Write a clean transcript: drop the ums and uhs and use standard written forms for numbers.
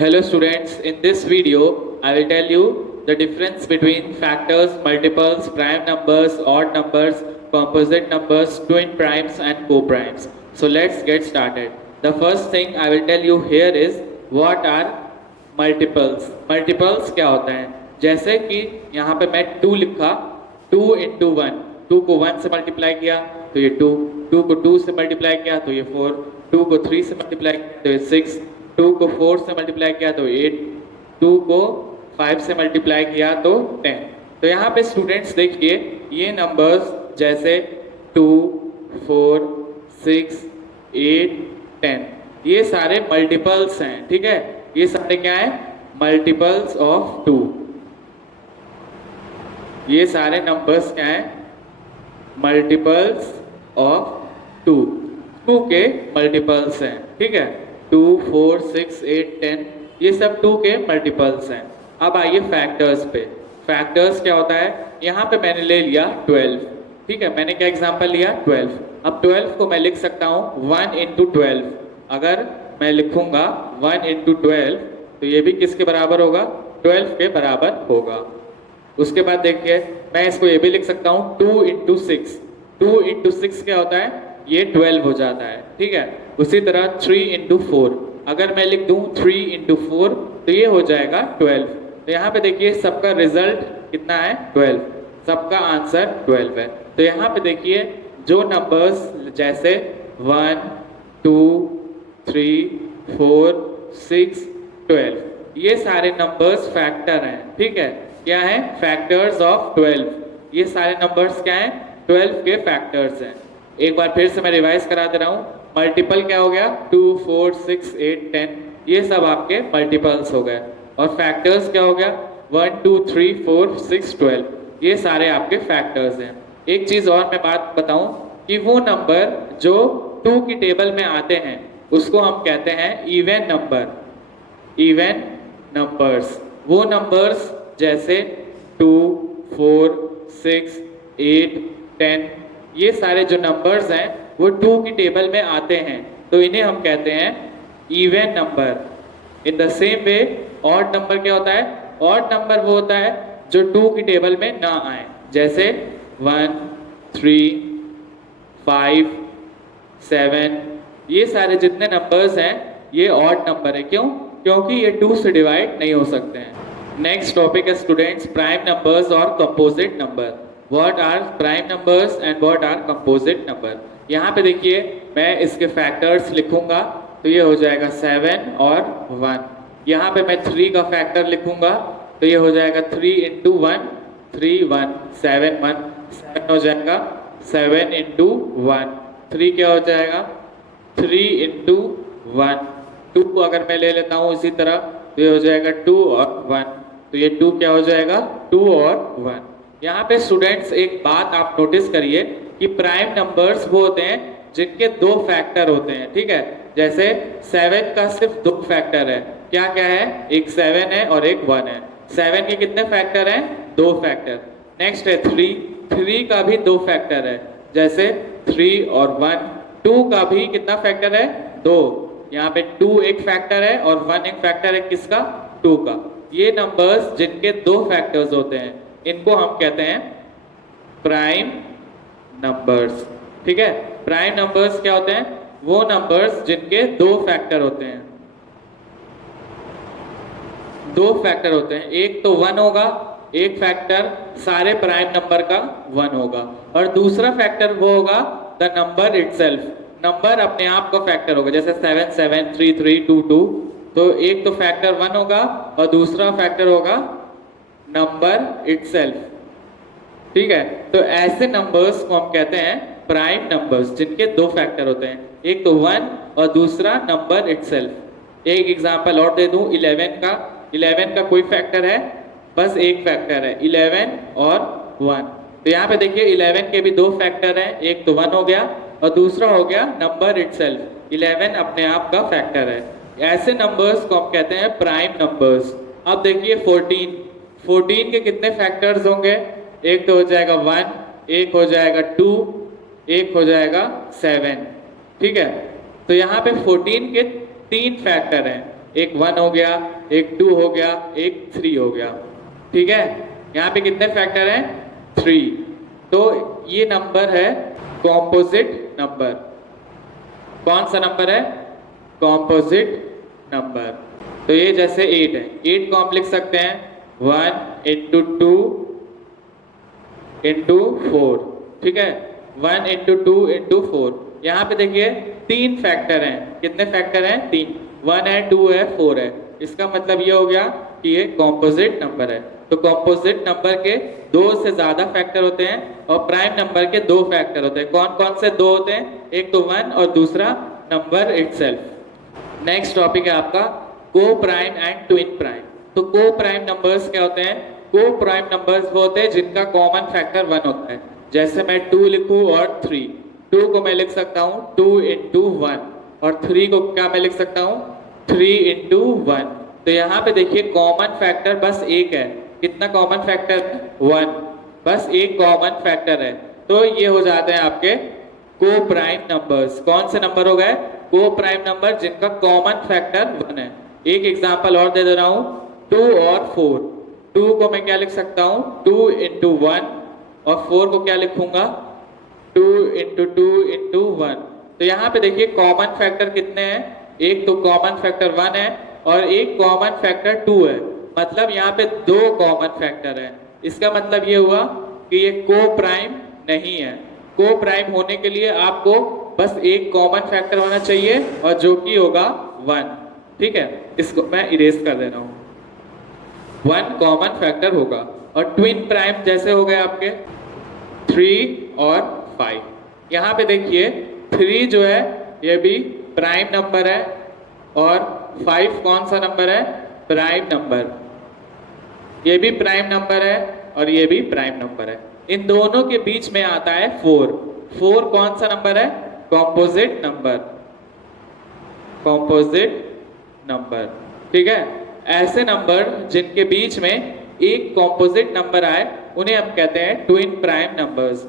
Hello students, in this video I will tell you the difference between factors, multiples, prime numbers, odd numbers, composite numbers, twin primes and co-primes. So let's get started. The first thing I will tell you here is what are multiples. Multiples क्या होता है? जैसे कि यहाँ पे मैं 2 लिखा, 2 into 1, 2 को 1 से मल्टीप्लाई किया तो ये 2, 2 को 2 से मल्टीप्लाई किया तो ये 4, 2 को 3 से मल्टीप्लाई किया तो ये 6, 2 को 4 से मल्टीप्लाई किया तो 8, 2 को 5 से मल्टीप्लाई किया तो 10। तो यहाँ पे स्टूडेंट्स देखिए ये नंबर्स जैसे 2, 4, 6, 8, 10 ये सारे मल्टीपल्स हैं, ठीक है। ये सारे क्या है? Multiples of 2। ये सारे नंबर्स क्या है? Multiples of 2। 2 के मल्टीपल्स हैं, ठीक है। 2, 4, 6, 8, 10 ये सब 2 के मल्टीपल्स हैं। अब आइए फैक्टर्स पे। फैक्टर्स क्या होता है? यहाँ पे मैंने ले लिया 12, ठीक है। मैंने क्या एग्जांपल लिया? 12। अब 12 को मैं लिख सकता हूँ 1 into 12। अगर मैं लिखूंगा 1 into 12 तो ये भी किसके बराबर होगा? 12 के बराबर होगा। उसके बाद देखिए मैं इसको ये भी लिख सकता हूँ 2 into 6। 2 into 6 क्या होता है? ये 12 हो जाता है, ठीक है। उसी तरह 3 into 4 अगर मैं लिख दूं 3 into 4 तो ये हो जाएगा 12। तो यहाँ पे देखिए सबका रिजल्ट कितना है? 12। सबका आंसर 12 है। तो यहाँ पे देखिए जो नंबर्स जैसे 1, 2, 3, 4, 6, 12 ये सारे नंबर्स फैक्टर हैं, ठीक है। क्या है? Factors of 12। ये सारे नंबर्स क्या हैं? 12 के फैक्टर्स हैं। एक बार फिर से मैं रिवाइज करा दे रहा हूँ। मल्टीपल क्या हो गया? 2, 4, 6, 8, 10 ये सब आपके मल्टीपल्स हो गए। और फैक्टर्स क्या हो गया? 1, 2, 3, 4, 6, 12 ये सारे आपके फैक्टर्स हैं। एक चीज और मैं बात बताऊं कि वो नंबर जो 2 की टेबल में आते हैं उसको हम कहते हैं इवन नंबर। इवन नंबर्स वो नंबर्स जैसे 2, 4, 6, 8, 10 ये सारे जो नंबर्स हैं वो 2 की टेबल में आते हैं तो इन्हें हम कहते हैं even number. In the same way odd number क्या होता है? ऑड नंबर वो होता है जो 2 की टेबल में ना आए, जैसे 1, 3, 5, 7 ये सारे जितने नंबर्स हैं ये ऑड नंबर है। क्यों? क्योंकि ये 2 से डिवाइड नहीं हो सकते हैं। नेक्स्ट टॉपिक है स्टूडेंट्स प्राइम नंबर्स और composite number. What are prime numbers and what are composite number? यहाँ पे देखिए मैं इसके फैक्टर्स लिखूंगा तो ये हो जाएगा 7 और 1। यहाँ पे मैं 3 का फैक्टर लिखूंगा तो ये हो जाएगा 3 into 1, 3, 1, 7, 1 7 हो जाएगा 7 into 1। 3 क्या हो जाएगा? 3 into 1। 2 को अगर मैं ले लेता हूँ इसी तरह तो ये हो जाएगा 2 और 1। तो ये 2 क्या हो जाएगा? 2 और 1। यहाँ पे स्टूडेंट्स एक बात आप नोटिस करिए कि प्राइम नंबर्स वो होते हैं जिनके 2 फैक्टर होते हैं, ठीक है। जैसे 7 का सिर्फ 2 फैक्टर है। क्या क्या है? एक 7 है और एक 1 है। 7 के कितने फैक्टर हैं? 2 फैक्टर। नेक्स्ट है 3 का भी 2 फैक्टर है, जैसे 3 और 1। 2 का भी कितना फैक्टर है? 2। यहाँ पे 2 एक फैक्टर है और 1 एक फैक्टर है किसका? 2 का। ये नंबर्स जिनके 2 फैक्टर्स होते हैं इनको हम कहते हैं प्राइम नंबर्स, ठीक है। प्राइम नंबर्स क्या होते हैं? वो नंबर्स जिनके 2 फैक्टर होते हैं। 2 फैक्टर होते हैं, एक तो 1 होगा, एक फैक्टर सारे प्राइम नंबर का 1 होगा और दूसरा फैक्टर वो होगा द नंबर इटसेल्फ। नंबर अपने आप का फैक्टर होगा, जैसे 7, 7, 3, 3, 2, 2। तो एक तो फैक्टर 1 होगा और दूसरा फैक्टर होगा नंबर इटसेल्फ, ठीक है। तो ऐसे नंबर्स को हम कहते हैं प्राइम नंबर्स जिनके 2 फैक्टर होते हैं, एक तो 1 और दूसरा नंबर इटसेल्फ। एक एग्जांपल और दे दूं 11 का। 11 का कोई फैक्टर है? बस एक फैक्टर है, 11 और 1। तो यहाँ पे देखिए 11 के भी 2 फैक्टर हैं, एक तो 1 हो गया और दूसरा हो गया नंबर इटसेल्फ। 11 अपने आप का फैक्टर है। ऐसे नंबर्स को हम कहते हैं प्राइम नंबर्स। अब देखिए 14 के कितने फैक्टर्स होंगे? एक तो हो जाएगा 1, एक हो जाएगा 2, एक हो जाएगा 7, ठीक है। तो यहाँ पे 14 के 3 फैक्टर हैं। एक 1 हो गया, एक 2 हो गया, एक 3 हो गया। ठीक है, यहाँ पे कितने फैक्टर हैं? 3। तो ये नंबर है कॉम्पोजिट नंबर। कौन सा नंबर है? Composite number. तो ये जैसे 8 है, 8 को हम लिख सकते हैं 1 इंटू 2 इंटू 4। ठीक है, 1 इंटू 2 इंटू 4। यहाँ पे देखिए 3 फैक्टर हैं। कितने फैक्टर हैं? 3। 1 है, 2 है, 4 है। इसका मतलब ये हो गया कि ये कॉम्पोजिट नंबर है। तो कॉम्पोजिट नंबर के 2 से ज्यादा फैक्टर होते हैं और प्राइम नंबर के 2 फैक्टर होते हैं। कौन कौन से 2 होते हैं? एक तो 1 और दूसरा नंबर इटसेल्फ। नेक्स्ट टॉपिक है आपका को प्राइम एंड ट्विन प्राइम। तो को प्राइम नंबर्स क्या होते हैं? को प्राइम नंबर्स वो होते हैं जिनका कॉमन फैक्टर 1 होता है। जैसे मैं 2 लिखूं और 3, 2 को मैं लिख सकता हूं 2 इंटू 1 और 3 को क्या मैं लिख सकता हूं 3 इंटू 1। तो यहाँ पे देखिए कॉमन फैक्टर बस एक है। कितना कॉमन फैक्टर? 1। बस एक कॉमन फैक्टर है। तो ये हो जाते हैं आपके को प्राइम नंबर्स। कौन से नंबर हो गए? को प्राइम नंबर जिनका कॉमन फैक्टर 1 है। एक एग्जांपल और दे रहा हूं, 2 और 4। 2 को मैं क्या लिख सकता हूं 2 इंटू 1 और 4 को क्या लिखूंगा 2 इंटू 2 इंटू 1। तो यहाँ पे देखिए कॉमन फैक्टर कितने हैं? एक तो कॉमन फैक्टर 1 है और एक कॉमन फैक्टर 2 है। मतलब यहाँ पे 2 कॉमन फैक्टर है। इसका मतलब ये हुआ कि ये को प्राइम नहीं है। को प्राइम होने के लिए आपको बस एक कॉमन फैक्टर होना चाहिए और जो कि होगा 1। ठीक है, इसको मैं इरेज कर दे रहा हूं। 1 कॉमन फैक्टर होगा। और ट्विन प्राइम जैसे हो गए आपके 3 और 5। यहाँ पे देखिए 3 जो है ये भी प्राइम नंबर है और 5 कौन सा नंबर है? Prime number. ये भी प्राइम नंबर है और ये भी प्राइम नंबर है। इन दोनों के बीच में आता है 4। 4 कौन सा नंबर है? Composite number. Composite number. ठीक है, ऐसे नंबर जिनके बीच में एक कॉम्पोजिट नंबर आए उन्हें हम कहते हैं ट्विन प्राइम नंबर्स।